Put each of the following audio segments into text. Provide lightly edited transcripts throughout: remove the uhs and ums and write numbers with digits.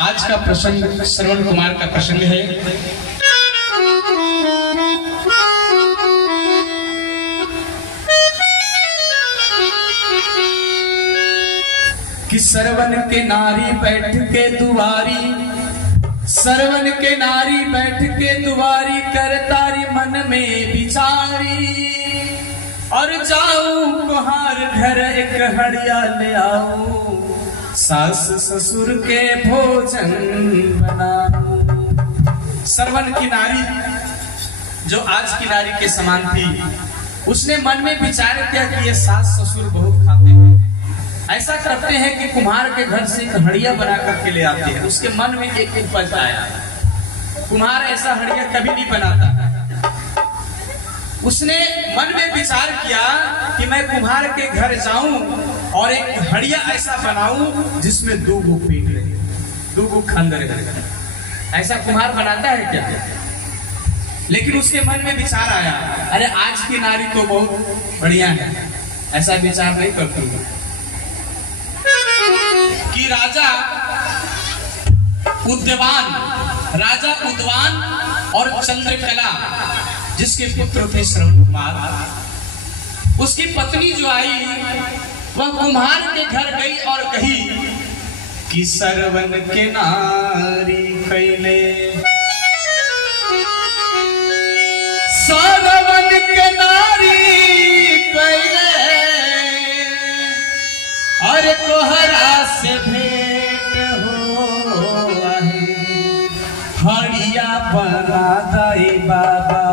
आज का प्रसंग श्रवण कुमार का प्रसंग है। कि सरवन के नारी बैठ के दुआरी, सरवन के नारी बैठ के दुआरी, कर तारी मन में बिचारी। और जाऊं कुहार घर एक हड़िया ले आऊं, सास ससुर के भोजन बनाऊं। सरवन की नारी जो आज की नारी के समान थी, उसने मन में विचार किया कि ये सास ससुर बहुत खाते हैं। ऐसा करते हैं कि कुम्हार के घर से एक हड़िया बना करके ले आते हैं। उसके मन में एक उपज आया, कुम्हार ऐसा हड़िया कभी नहीं बनाता है। उसने मन में विचार किया कि मैं कुम्हार के घर जाऊं और एक हड़िया ऐसा बनाऊं जिसमें दो गो पेट रहे, दो गो खंडर रहे। ऐसा कुम्हार बनाता है क्या? लेकिन उसके मन में विचार आया, अरे आज की नारी तो बहुत बढ़िया है, ऐसा विचार नहीं करती कि राजा उद्वान और चंद्रकला जिसके पुत्र थे श्रवण कुमार, उसकी पत्नी जो आई वह कुम्हार के घर गई और कही कि सरवन के नारी कैले, सरवन के नारी कैले, अरे कोहरा से भेंट हो हड़िया बना दे बाबा,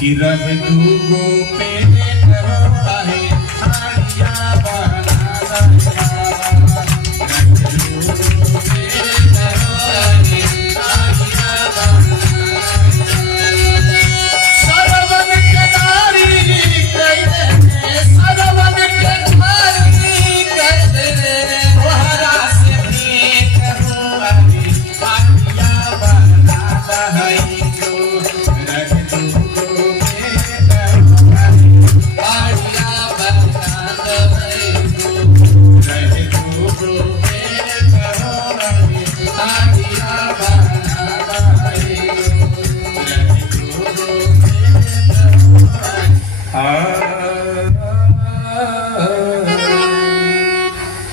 कि रह दूगो पेट हो है हड़िया बना दे बाबा, रह दूगो पेट हो है हड़िया बना दे। सरवन के नारी कैले, सरवन के नारी कैले, कोहरा से भेंट हो हड़िया बना दे।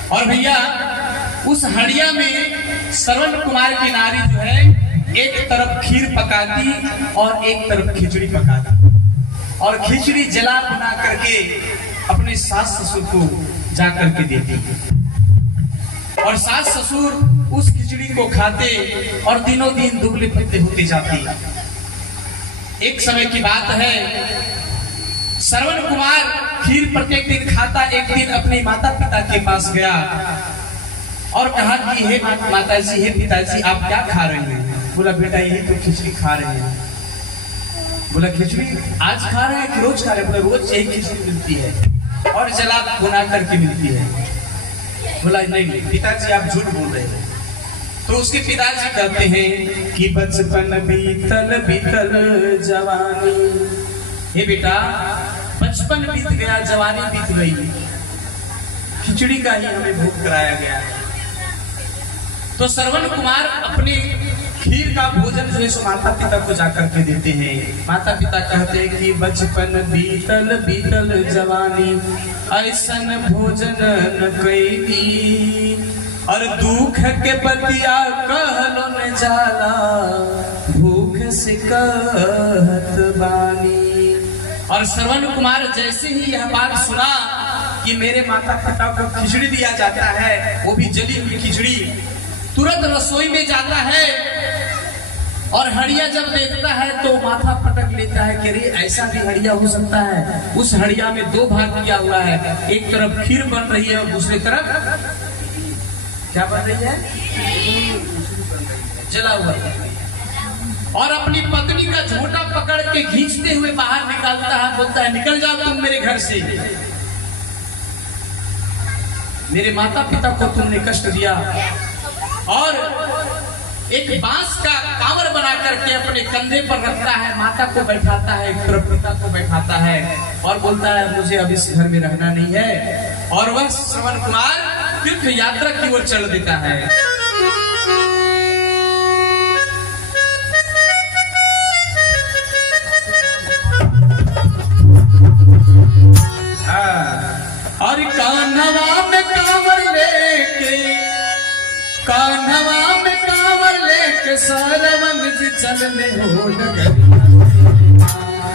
और भैया उस हड़िया में श्रवण कुमार की नारी जो है एक तरफ खीर पकाती और एक तरफ खिचड़ी पकाती, और खिचड़ी जला बना करके अपने सास ससुर को जा करके देती, और सास ससुर उस खिचड़ी को खाते और दिनों दिन दुबले पतले होते जाते। एक समय की बात है, श्रवण कुमार खीर प्रत्येक दिन खाता। एक दिन अपने माता पिता के पास गया और कहा कि हे माताजी, हे पिताजी, आप क्या खा रहे हैं? बोला बेटा यही तो खिचड़ी खा रहे हैं। बोला खिचड़ी आज खा रहे हैं कि रोज खा रहे हैं? बोला रोज यही खिचड़ी मिलती है और जला भुना करके मिलती है। बोला नहीं पिताजी आप झूठ बोल रहे हैं। तो उसके पिताजी कहते हैं कि बचपन बीतल बीतल जवानी, हे बेटा बचपन बीत गया, जवानी बीत गई, खिचड़ी का ही हमें भोग कराया गया है। तो श्रवण कुमार अपने खीर का भोजन जो है सो माता पिता को जाकर के देते हैं। माता पिता कहते हैं कि बचपन बीतल बीतल जवानी, ऐसन भोजन न कैली, और दुख के बतिया कहलो न जाला, भूख से कहत बानी। और श्रवण कुमार जैसे ही यह बात सुना कि मेरे माता पिता को खिचड़ी दिया जाता है, वो भी जली हुई खिचड़ी, तुरंत रसोई में जाता है और हड़िया जब देखता है तो माथा पटक लेता है कि अरे ऐसा भी हड़िया हो सकता है। उस हड़िया में दो भाग किया हुआ है, एक तरफ खीर बन रही है और दूसरी तरफ क्या बन रही है? जला हुआ। और अपनी पत्नी का झोटा पकड़ के खींचते हुए बाहर निकालता है, बोलता है निकल जाओ तुम मेरे घर से, मेरे माता पिता को तुमने कष्ट दिया। और एक बांस का कांवर बना करके अपने कंधे पर रखता है, माता को बैठाता है, एक तरफ पिता को बैठाता है और बोलता है मुझे अब इस घर में रहना नहीं है। और वह श्रवण कुमार तीर्थ यात्रा की ओर चल देता है। और कान्हवा में कांवर लेके सरवन जी चलने हो डगरिया,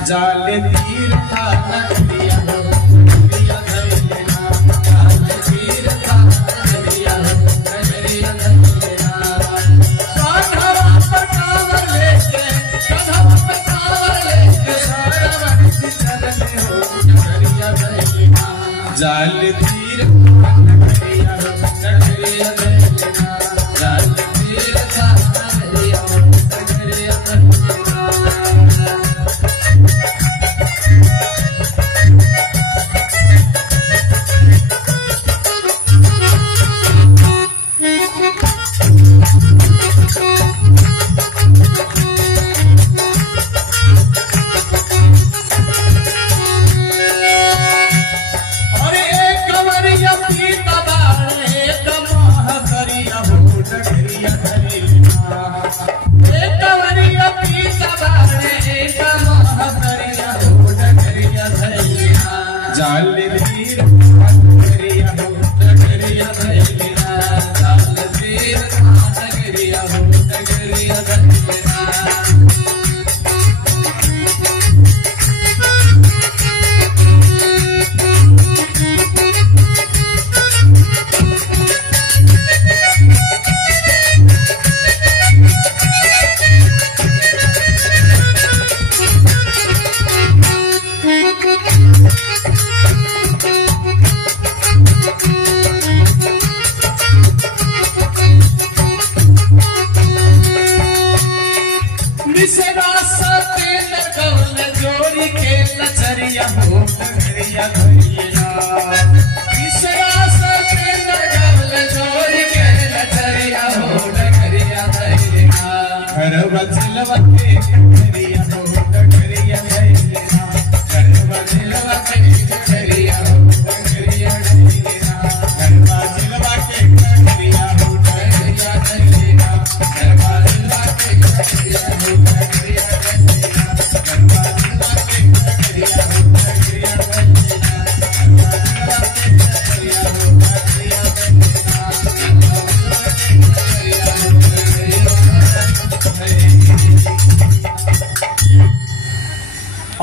जाले तीर्था नगरिया हो नगरिया धैलेना, जाले तीर्था नगरिया हो नगरिया धैलेना। कान्हवा पर कांवर लेके सरवन जी चलने हो डगरिया धैलेना, जाले तीर्था नगरिया हो नगरिया धैलेना, जाले तीर्था नगरिया हो नगरिया धैलेना।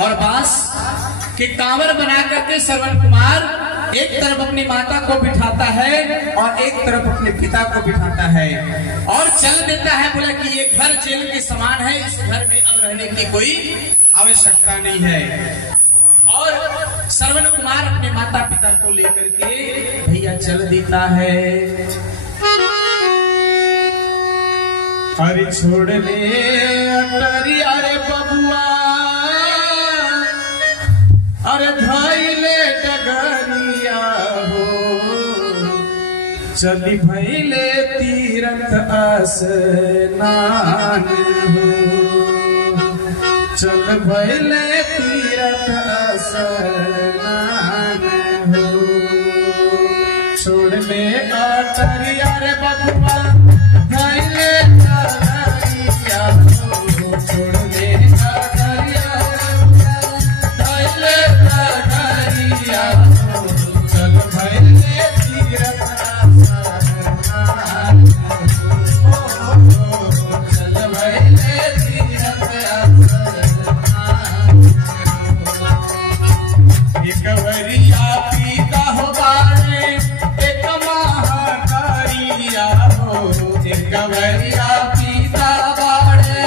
और बांस के कांवर बना करके श्रवण कुमार एक तरफ अपनी माता को बिठाता है और एक तरफ अपने पिता को बिठाता है और चल देता है। बोला कि ये घर जेल के समान है, इस घर में अब रहने की कोई आवश्यकता नहीं है। और श्रवण कुमार अपने माता पिता को लेकर के भैया चल देता है। अरे छोड़ ले अटरी अरे बबुआ, अरे धैले डगरिया हो, चली भैले तीरथ स्नान हो, चल भैले तीरथ स्नान हो। छोड़ ले अटरिया रे बबुआ, धैले डगरिया हो, छोड़ ले अटरिया धैले डगरिया हो, चल भैले तीरथ स्नान हो, चल भैले तीरथ स्नान हो। एक वरिया पीता हो बारे, एक महाकारिया हो, एक वरिया पीता बारे,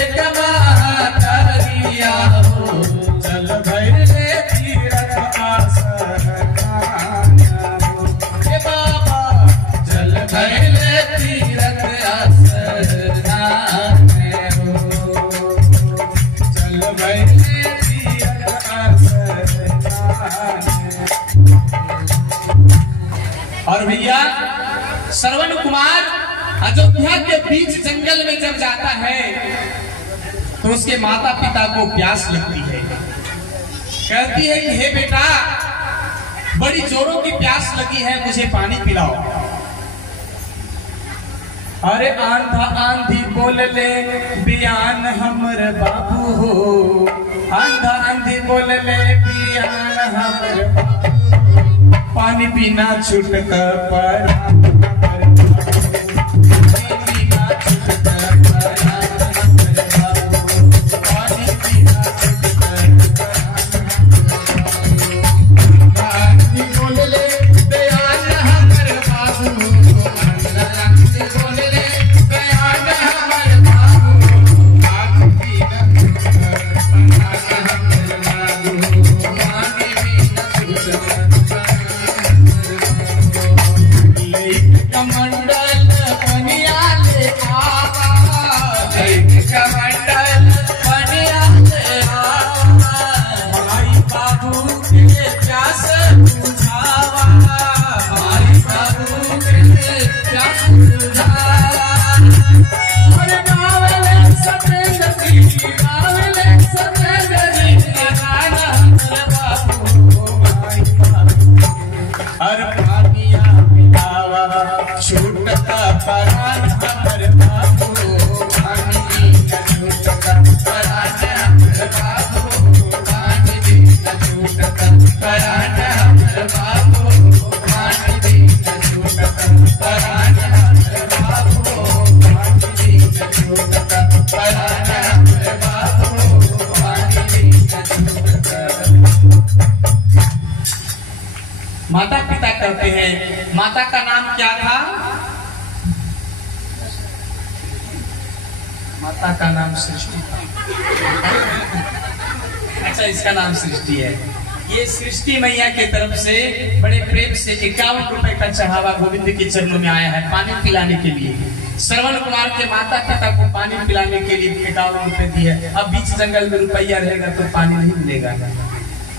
एक महाकारिया हो, चल भैले तीरथ स्नान हो। हे बाबा चल भैले तीरथ स्नान हो, चल भैले तीरथ स्नान। और भैया श्रवण कुमार अयोध्या के बीच जंगल में जब जाता है तो उसके माता पिता को प्यास लगती है। कहती है कि हे बेटा बड़ी जोरों की प्यास लगी है, मुझे पानी पिलाओ। अरे आंधा आंधी बोल ले बियान हमर बाबू हो, आंधा आंधी बोल ले बियान हमर बाबू, पानी बिना छूट पर माता पिता कहते हैं। माता का नाम क्या था? माता का नाम सृष्टि था। अच्छा, इसका नाम सृष्टि है। ये सृष्टि मैया के तरफ से बड़े प्रेम से 51 रुपए का चढ़ावा गोविंद के चरणों में आया है पानी पिलाने के लिए। श्रवण कुमार के माता पिता को पानी पिलाने के लिए 51 रुपए दिए। अब बीच जंगल में रुपया रहेगा तो पानी नहीं मिलेगा।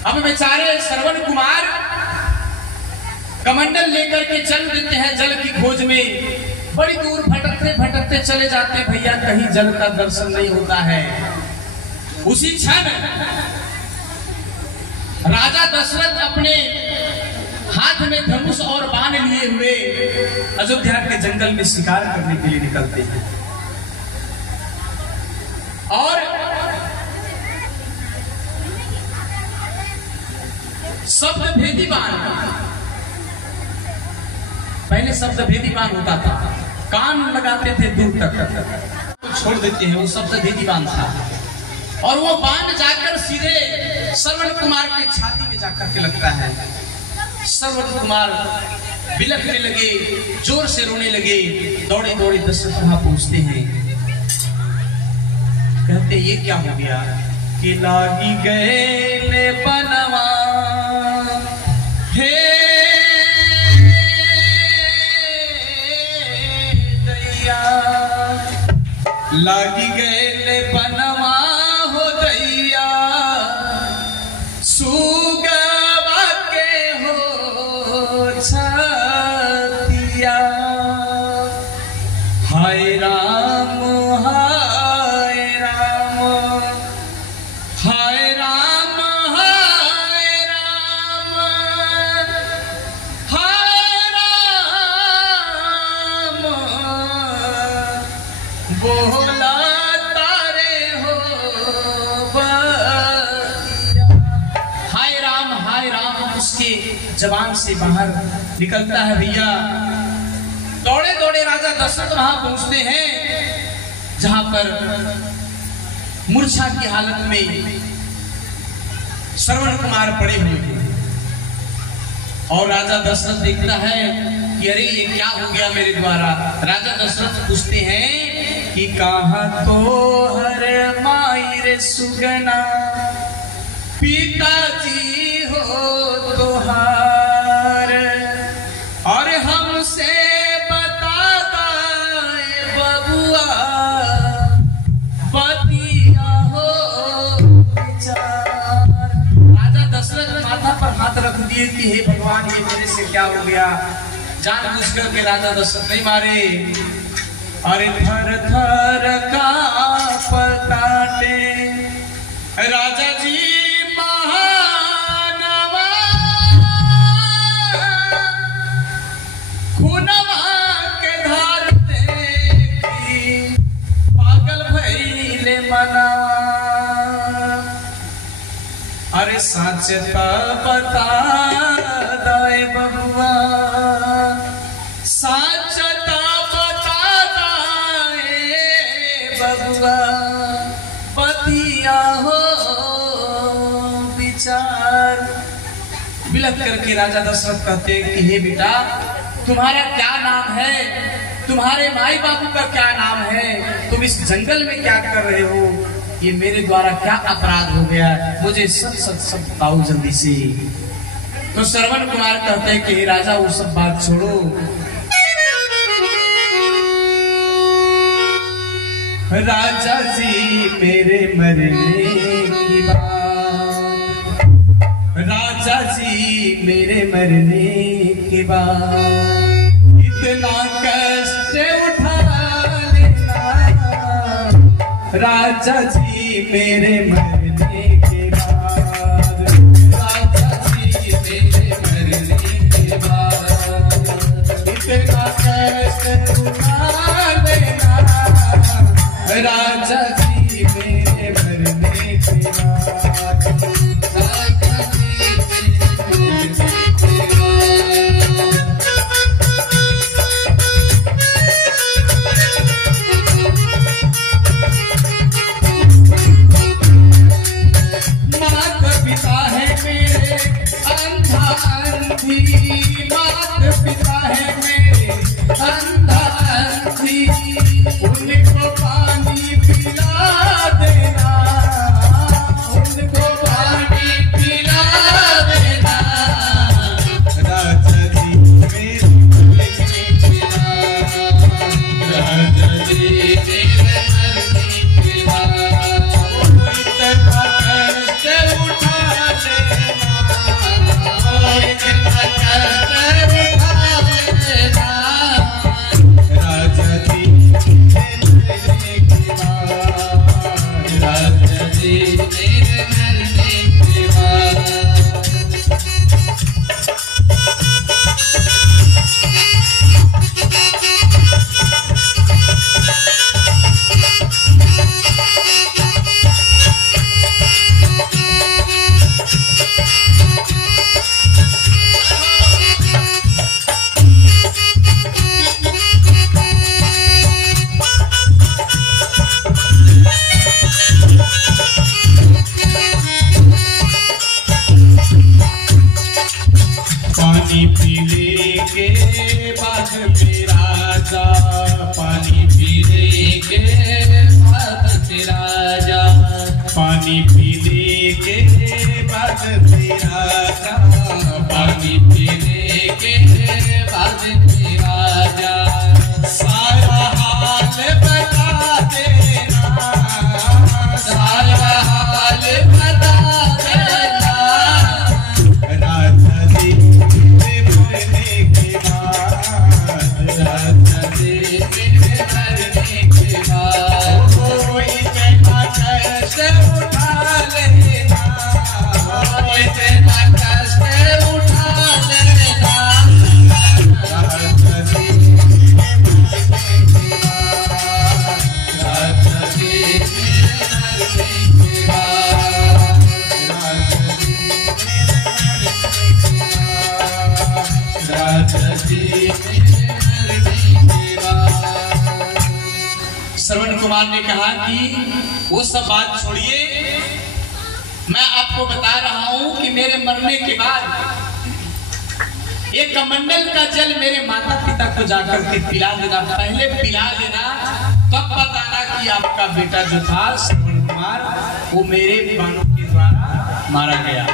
अब बेचारे श्रवण कुमार कमंडल लेकर के चल देते हैं जल की खोज में। बड़ी दूर भटकते भटकते चले जाते, भैया कहीं जल का दर्शन नहीं होता है। उसी क्षण राजा दशरथ अपने हाथ में धनुष और बाण लिए हुए अयोध्या के जंगल में शिकार करने के लिए निकलते हैं। और शब्द भेदी बाण, पहले शब्द भेदी बाण होता था, कान लगाते थे दूर तक, तो छोड़ देते हैं, वो शब्द भेदी बाण था। और वो बाण जाकर सीधे श्रवण कुमार के छाती में जाकर के लगता है। श्रवण कुमार बिलखने लगे, जोर से रोने लगे। दौड़े दौड़े दशरथ वहां पहुंचते हैं। कहते ये क्या हो गया कि लागी गए बनवा हे लागी गए बनवा हो दैया, सुगवा के हो छतिया। हाय राम हाय राम, हाय राम हाय राम, हाय राम बोला तारे हो बतिया। हाय राम उसके जबान से बाहर निकलता है। भैया दौड़े दौड़े राजा दशरथ वहां पहुंचते हैं जहां पर मूर्छा की हालत में श्रवण कुमार पड़े हुए हैं। और राजा दशरथ देखता है कि अरे ये क्या हो गया मेरे द्वारा। राजा दशरथ पूछते हैं कि कहाँ तो हर मायर सुगना, पिताजी हो तोहार, और हमसे बता दाए बबुआ बतिया हो विचार। राजा दशरथ माथा पर हाथ रख दिए कि हे भगवान ये मेरे से क्या हो गया। जानबूझ करके राजा दशरथ नहीं मारे। अरे थर थर कांपताटे राजा जी महानवा अरे साचता बता दाए बबुआ, साचता बता दाए बबुआ, पतिया हो विचार। विलख करके राजा दशरथ कहते कि हे बेटा, तुम्हारा क्या नाम है, तुम्हारे माई बाबू का क्या नाम है, तुम इस जंगल में क्या कर रहे हो, ये मेरे द्वारा क्या अपराध हो गया, मुझे सब बताओ जल्दी से। तो श्रवण कुमार कहते हैं कि हे राजा, वो सब बात छोड़ो, राजा जी मेरे मरने की बात, राजा जी मेरे मरने के बाद इतना कष्ट उठा लेना, राजा जी मेरे मरने के बाद, राजा जी मेरे मरने के बाद इतना कष्ट उठा लेना, राजा जी मेरे मरने के बाद, राजा जी मेरे माता पिता है मेरे अंधा अंधी, माता पिता है मेरे अंधा अंधी, उनको पानी पिला देना, उनको पानी पिला देना, राजा जी मेरे मरने के बाद, राजा जी मेरे मरने के बाद इतना कष्ट उठा लेना, इतना कष्ट उठा लेना, राजा जी मेरे मरने के बाद, राजा जी मेरे मरने के बाद। पानी पीने के बाद मेरा राजा, पानी पीने के बाद मेरा राजा, पानी पीने के बाद मेरा राजा, पानी पीने के बाद मेरा राजा, सारा हाल बता देना, सारा हाल बता देना, राजा जी मेरे मरने के बाद, राजा जी मेरे मरने के बाद इतना कष्ट उठा लेना, इतना कष्ट उठा लेना, राजा जी मेरे मरने के बाद, राजा जी मेरे मरने के बाद, राजा जी राजा जी मेरे मरने के बाद। श्रवण कुमार ने कहा कि वो सब बात छोड़िए, मैं आपको बता रहा हूं कि मेरे मरने के बाद एक कमंडल का जल मेरे माता पिता को जाकर के पिला देना, पहले पिला देना, तब बताना कि आपका बेटा जो था श्रवण कुमार वो मेरे बाणों के द्वारा मारा गया,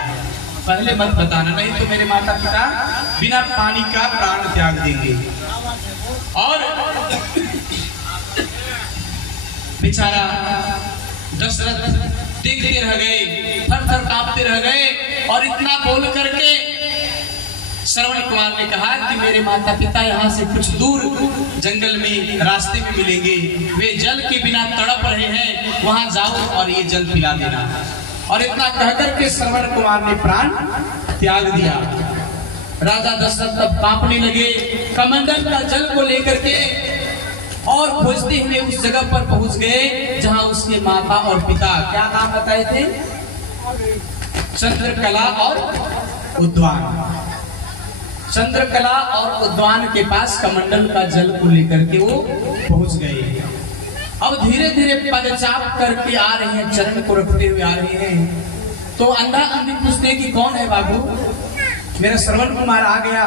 पहले मत बताना, नहीं तो मेरे माता पिता बिना पानी का प्राण त्याग देंगे। और बेचारा दशरथ देखते रह गए, थर थर कांपते रह गए, और इतना बोल करके श्रवण कुमार ने कहा कि मेरे माता पिता यहाँ से कुछ दूर जंगल में रास्ते में मिलेंगे, वे जल के बिना तड़प रहे हैं, वहां जाओ और ये जल पिला देना। और इतना कहकर के श्रवण कुमार ने प्राण त्याग दिया। राजा दशरथ तब कांपने लगे, कमंडल का जल को लेकर के और खोजते हुए उस जगह पर पहुंच गए जहां उसके माता और पिता, क्या नाम बताए थे, चंद्रकला और उद्यान। चंद्रकला और उद्यान के पास कमंडल का जल को लेकर के वो पहुंच गए। अब धीरे धीरे पदचाप करके आ रही हैं, चरण को रखते हुए आ रही हैं। तो अंधा अंधी पूछते कि कौन है बाबू? मेरा श्रवण कुमार आ गया,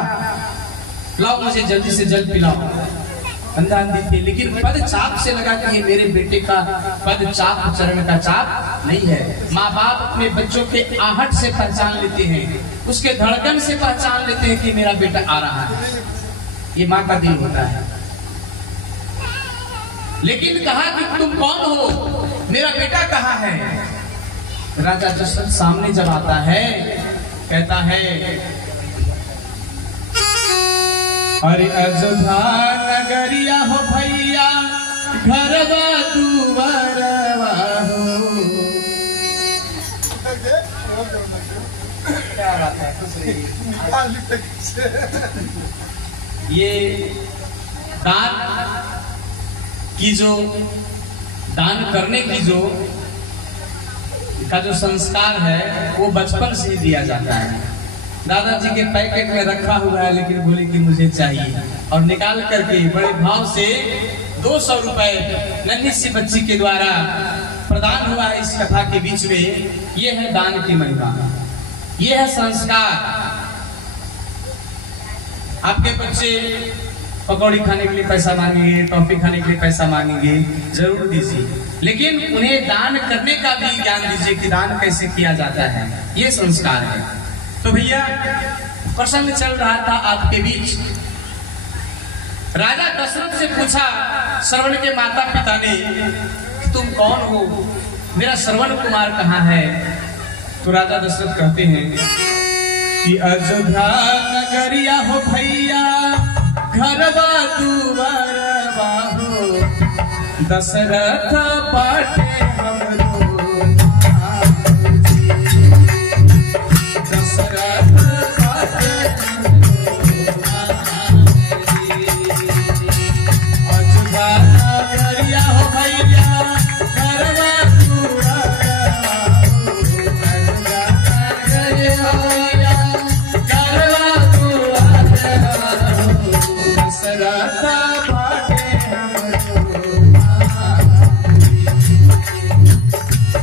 लाओ मुझे जल्दी से जल पिलाओ। अंधा अंधी थे, लेकिन पद चाप से लगा कि ये मेरे बेटे का पद चाप, चरण का चाप नहीं है। माँ बाप अपने बच्चों के आहट से पहचान लेते हैं, उसके धड़कन से पहचान लेते हैं कि मेरा बेटा आ रहा है। ये माँ का दिल होता है। लेकिन कहा कि तुम कौन हो, मेरा बेटा कहाँ है? राजा दशरथ सामने जब आता है, कहता है अरे अयोध्या नगरिया हो भैया, घरवा दुआरवा हो। क्या बात है? ये दान की जो, दान करने की जो का जो संस्कार है वो बचपन से ही दिया जाता है। दादाजी के पैकेट में रखा हुआ है, लेकिन बोले कि मुझे चाहिए, और निकाल करके बड़े भाव से 200 रुपए नन्ही सी बच्ची के द्वारा प्रदान हुआ है। इस कथा के बीच में ये है दान की महिमा, ये है संस्कार। आपके बच्चे पकौड़ी खाने के लिए पैसा मांगेंगे, टॉफी खाने के लिए पैसा मांगेंगे, जरूर दीजिए, लेकिन उन्हें दान करने का भी ज्ञान दीजिए कि दान कैसे किया जाता है। ये संस्कार है। तो भैया प्रसंग चल रहा था आपके बीच। राजा दशरथ से पूछा श्रवण के माता पिता ने, तुम कौन हो, मेरा श्रवण कुमार कहाँ है? तो राजा दशरथ कहते हैं कि अयोध्या नगरिया हो भैया, घरवा दुआरवा हो। दशरथ बाटे हमरो नाम जी, दशरथ बाटे हमरो नाम जी। अयोध्या नगरिया हो भैया, घरवा दुआरवा हो। अयोध्या नगरिया हो भैया, घरवा दुआरवा हो। दशरथ बाटे हमरो नाम जी,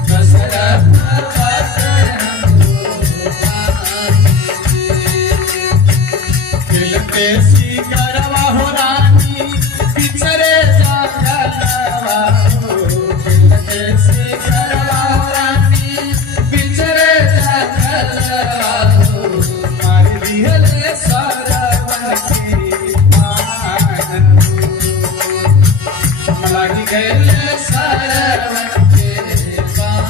दशरथ बाटे हमरो नाम जी। खिलते सिकरवा हो रानी, बिछड़े जागलवा हो। खिलते सिकरवा हो रानी, बिछड़े जागलवा हो। मार दिहले सरवन के लगी गए सरवन के बाण।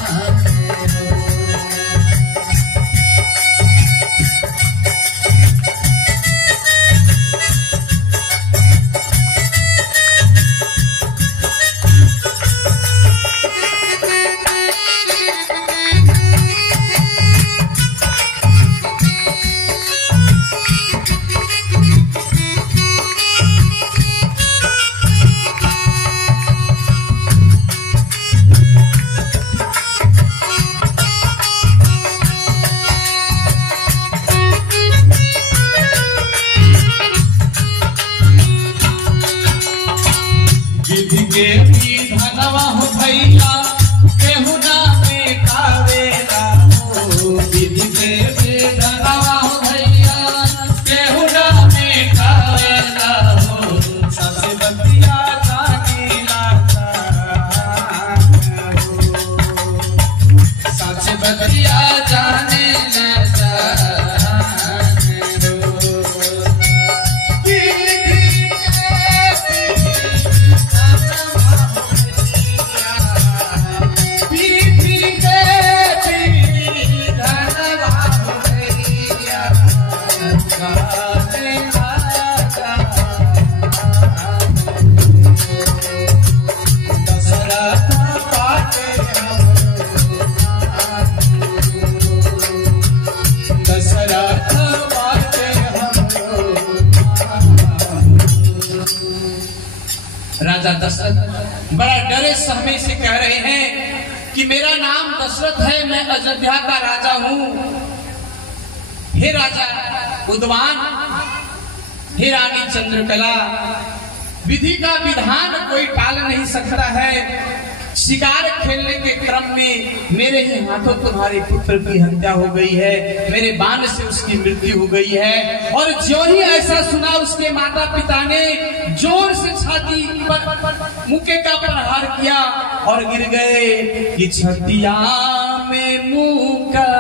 धनवा हो भैया, केहू ना बेटावेला हो। विधि के भी धनवा हो भैया, केहू ना बेटावेला हो। सच बतिया जानीला हो, सच बतिया जानीला राजा दशरथ बड़ा डरे सहमे से कह रहे हैं कि मेरा नाम दशरथ है, मैं अयोध्या का राजा हूं। हे राजा उद्वान, हे रानी चंद्रकला, विधि का विधान कोई टाल नहीं सकता है। शिकार खेलने के क्रम में मेरे ही हाथों तुम्हारे पुत्र की हत्या हो गई है, मेरे बाण से उसकी मृत्यु हो गई है। और जो ही ऐसा सुना, उसके माता पिता ने जोर से छाती पर मुक्के का प्रहार किया और गिर गए कि छतिया में मुक्का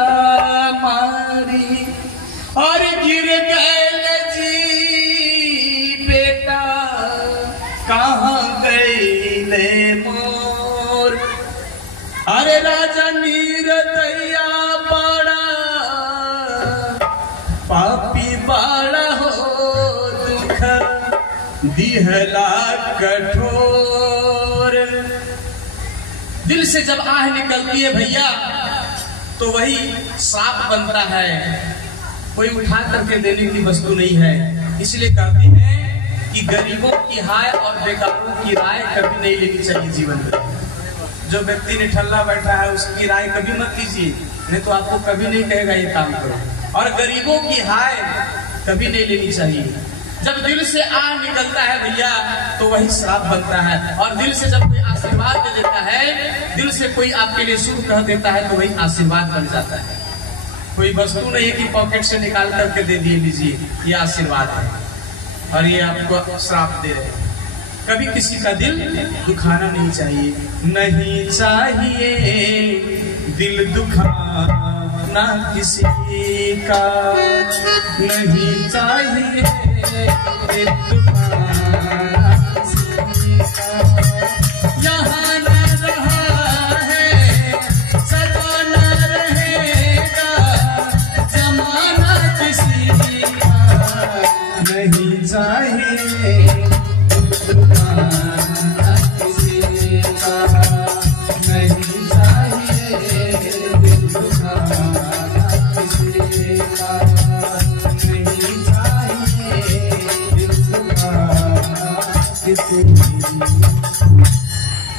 मारी और गिर गए जी बेटा कहाँ गए मोर। अरे राजा नीरदैया बड़ा पापी बड़ा हो, दुख दिहला कठोर। दिल से जब आह निकलती है भैया तो वही श्राप बनता है, कोई उठा करके देने की वस्तु नहीं है। इसलिए कहते हैं कि गरीबों की हाय और बेकारों की राय कभी नहीं लेनी चाहिए जीवन में। जो व्यक्ति निठल्ला बैठा है उसकी राय कभी मत लीजिए, नहीं तो आपको कभी नहीं कहेगा ये काम करो। और गरीबों की हाय कभी नहीं लेनी चाहिए। जब दिल से आह निकलता है भैया तो वही श्राप बनता है। और दिल से जब कोई आशीर्वाद दे देता है, दिल से कोई आपके लिए शुभ कह देता है तो वही आशीर्वाद बन जाता है। कोई वस्तु नहीं है कि पॉकेट से निकाल करके दे दिए, लीजिए ये आशीर्वाद है, और ये आपको श्राप दे रहे हैं। कभी किसी का दिल दुखाना नहीं चाहिए, नहीं चाहिए दिल दुखाना किसी का, नहीं चाहिए दिल दुखाना किसी का। यहाँ न रहा है सदा न रहेगा जमाना किसी का, नहीं चाहिए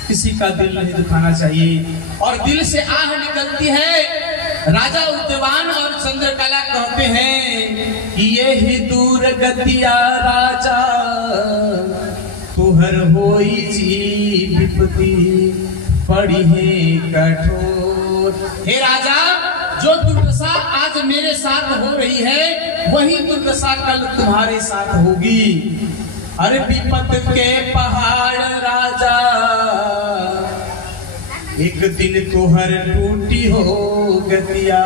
किसी का दिल नहीं दुखाना चाहिए। और दिल से आह निकलती है। राजा उद्वान और चंद्रकला कहते हैं कि ये ही दूर गतिया राजा तुहर होई जी विपत्ति पड़ी है कठोर। हे राजा, जो दुर्दशा आज मेरे साथ हो रही है वही दुर्दशा कल तुम्हारे साथ होगी। अरे विपत के पहाड़ राजा एक दिन तुहर टूटी हो गतिया,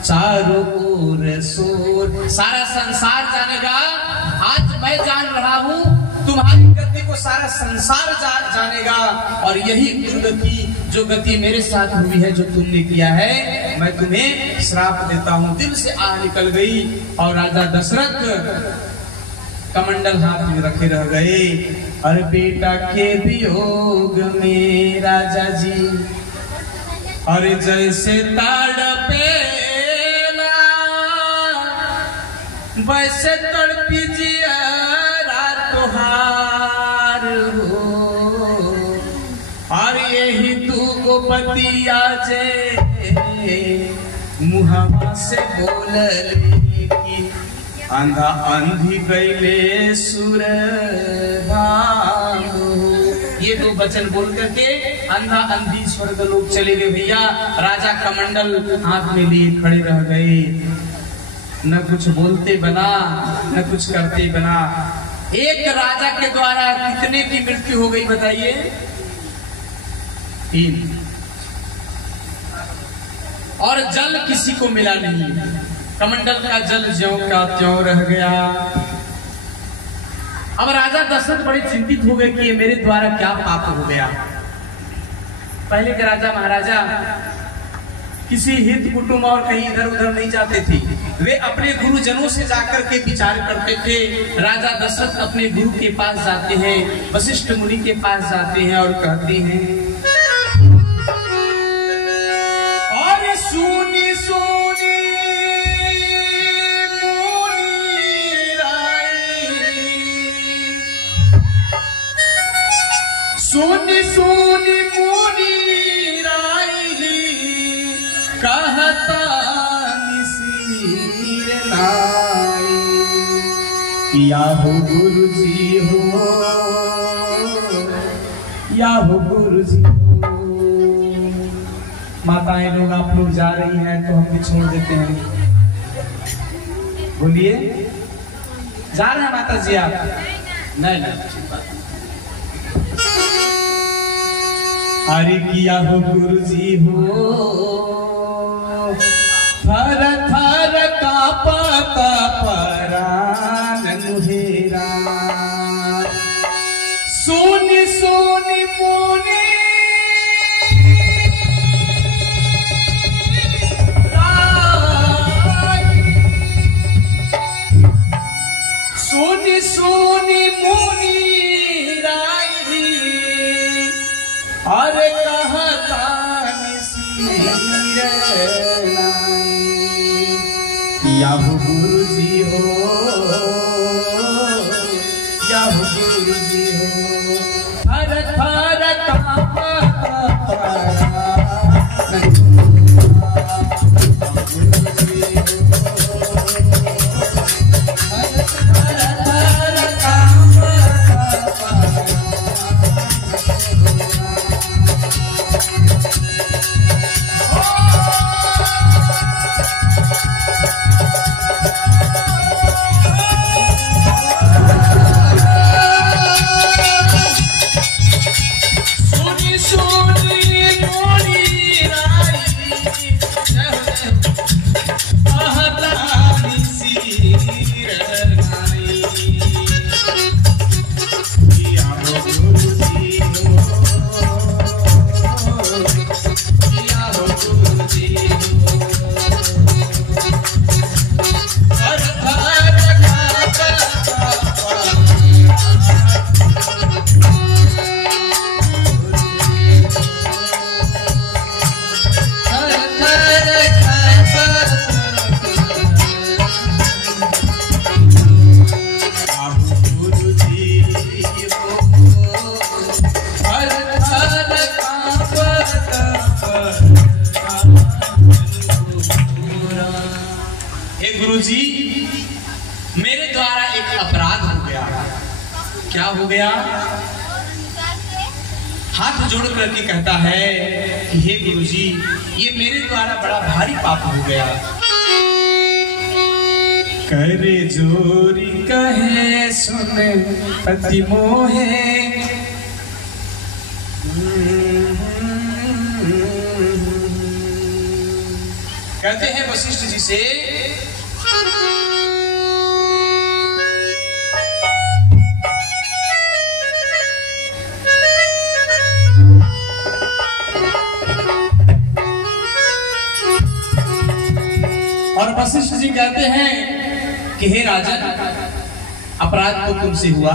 चारों ओर शोर। सारा संसार जानेगा, आज मैं जान रहा हूँ, तुम्हारी गति को सारा संसार जानेगा। और यही दुर्गति जो गति मेरे साथ हुई है, जो तुमने किया है, मैं तुम्हें श्राप देता हूँ। दिल से आह निकल गई और राजा दशरथ कमंडल हाथ में रखे रह गए। अरे बेटा के वियोग में राजा जी, अरे जैसे तड़पेला वैसे तड़पी जिया तुहार हो। और यही दूगो पतिया जे मुहम्मा से बोलली की अंधा अंधी गईले सुर ये दो वचन बोल करके अंधा अंधी स्वर्ग लोग चले गए भैया। राजा कमंडल हाथ में लिए खड़े रह गए, न कुछ बोलते बना न कुछ करते बना। एक राजा के द्वारा कितने की मृत्यु हो गई बताइए? 3। और जल किसी को मिला नहीं, कमंडल का जल ज्यों का त्यों रह गया। अब राजा दशरथ बड़े चिंतित हो गए कि ये मेरे द्वारा क्या पाप हो गया। पहले के राजा महाराजा किसी हित कुटुंब और कहीं इधर उधर नहीं जाते थे, वे अपने गुरुजनों से जाकर के विचार करते थे। राजा दशरथ अपने गुरु के पास जाते हैं, वशिष्ठ मुनि के पास जाते हैं और कहते हैं, और सुनी सुनी सुनी सुनी मुनि राय गईली कहता निसीर नाई या हो गुरुजी हो या हो गुरुजी हो। माताएं लोग आप लोग जा रही हैं तो हम भी छोड़ देते हैं। बोलिए जा रहे हैं माता जी आप? नहीं अरे किया हो गुरुजी हो थर थर कांपता परान मुहेरा सोनी सोनी मोनी सोनी सोनी मोनी राई अरे कहता या हो गुरुजी हो या हो गुरुजी हो थर थर कांपता गुरुजी मेरे द्वारा एक अपराध हो गया। क्या हो गया? हाथ जोड़ करके कहता है कि हे गुरुजी ये मेरे द्वारा बड़ा भारी पाप हो गया। करे जोरी कहे सुने पति मोहे कहते हैं वशिष्ठ जी से और वशिष्ठ जी कहते हैं कि हे राजन अपराध तो तुमसे हुआ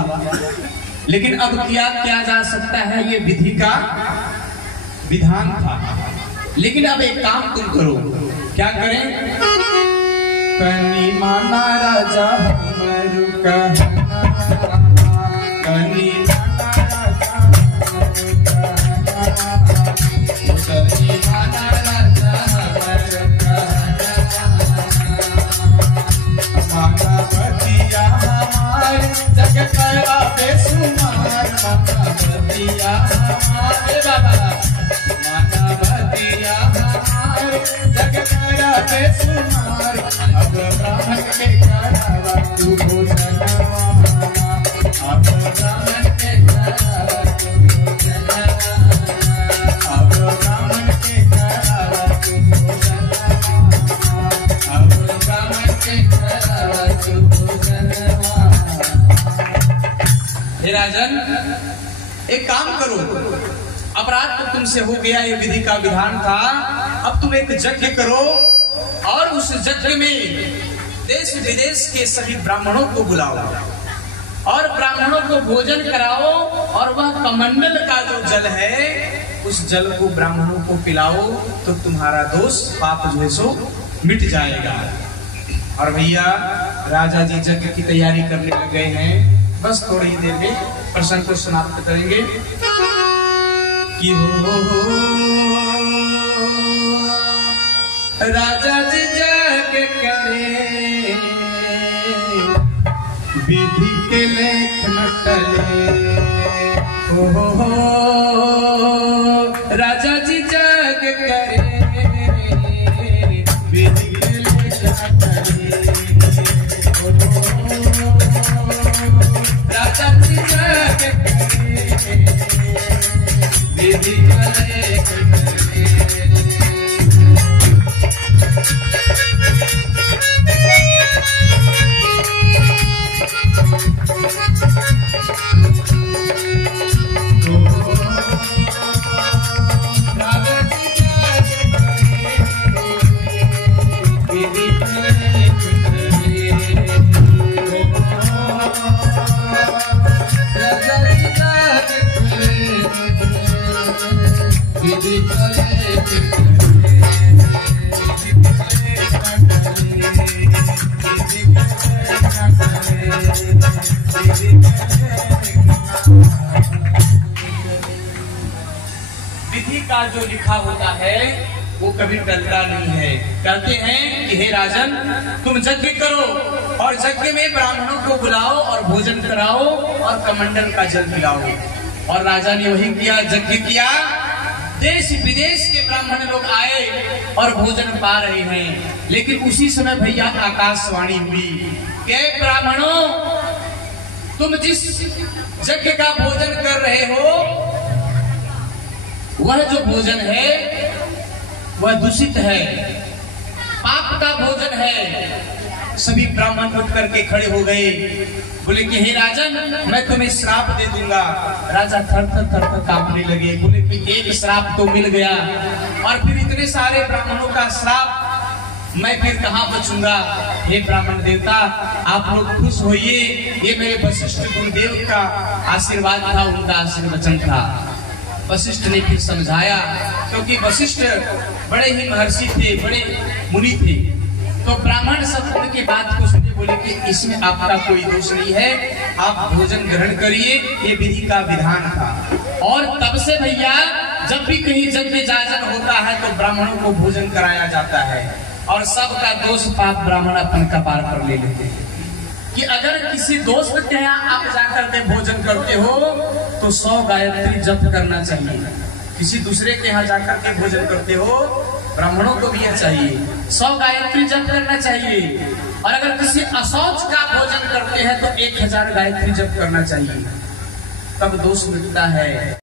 लेकिन अब किया क्या जा सकता है, ये विधि का विधान था। लेकिन अब एक काम तुम करो। क्या करें? कनी माना राजा हमरु कहना कनी माना राजा कनी माना राजा हमरु माता बतिया हमारे जग करा बेसुमार माता बतिया हमारे बाबा माता बतिया हमारे जग करा बेसुमार अब ब्राह्मण के करावा तू भोजनवा अब ब्राह्मण के करावा तू भोजनवा अब ब्राह्मण के करावा तू भोजनवा अब ब्राह्मण के करावा तू भोजनवा। हे राजन एक काम करो, अपराध तो तुमसे हो गया, ये विधि का विधान था। अब तुम एक यज्ञ करो और उस यज्ञ में देश विदेश के सभी ब्राह्मणों को बुलाओ और ब्राह्मणों को भोजन कराओ और वह कमंडल का जो जल है उस जल को ब्राह्मणों को पिलाओ तो तुम्हारा दोष पाप जो है सो मिट जाएगा। और भैया राजा जी यज्ञ की तैयारी करने लग गए हैं। बस थोड़ी ही देर में प्रसंग को समाप्त करेंगे कि हो राजा जी जग करे विधि के लेख न टले। हो राजा जी जग करे विधि के लेख न टले। राजा जी जग करे विधि के लेख न टले। विधि का जो लिखा होता है वो कभी टलता नहीं है। कहते हैं कि हे राजन, तुम यज्ञ करो और यज्ञ में ब्राह्मणों को बुलाओ और भोजन कराओ और कमंडल का जल पिलाओ। और राजा ने वही किया, यज्ञ किया। देश विदेश के ब्राह्मण लोग आए और भोजन पा रहे हैं। लेकिन उसी समय भैया आकाशवाणी हुई कि ब्राह्मणों, तुम जिस यज्ञ का भोजन कर रहे हो वह जो भोजन है वह दूषित है, पाप का भोजन है। सभी ब्राह्मण उठ करके खड़े हो गए, बोले कि हे राजन, मैं तुम्हें श्राप दे दूंगा। राजा थर थर थर थर कांपने लगे, बोले कि एक श्राप तो मिल गया और फिर इतने सारे ब्राह्मणों का श्राप मैं फिर कहाँ बचूंगा। हे ब्राह्मण देवता, आप लोग खुश होइए, ये मेरे वशिष्ठ गुरुदेव का आशीर्वाद था, उनका आशीर्वचन था। वशिष्ठ ने फिर समझाया, क्योंकि वशिष्ठ बड़े ही महर्षि थे, बड़े मुनि थे। तो ब्राह्मण सब उनके बात को सुने, बोले कि इसमें आपका कोई दोष नहीं है, आप भोजन ग्रहण करिए, ये विधि का विधान था। और तब से भैया जब भी कहीं यज्ञ जाजन होता है तो ब्राह्मणों को भोजन कराया जाता है और सबका दोष पाप ब्राह्मण अपन कपार पर ले लेते हैं। कि अगर किसी दोस्त के यहाँ आप जाकर के भोजन करते हो तो 100 गायत्री जप करना चाहिए। किसी दूसरे के यहाँ जाकर के भोजन करते हो, ब्राह्मणों को भी यह चाहिए, 100 गायत्री जप करना चाहिए। और अगर किसी अशौच का भोजन करते हैं तो 1000 गायत्री जप करना चाहिए, तब दोष मिटता है।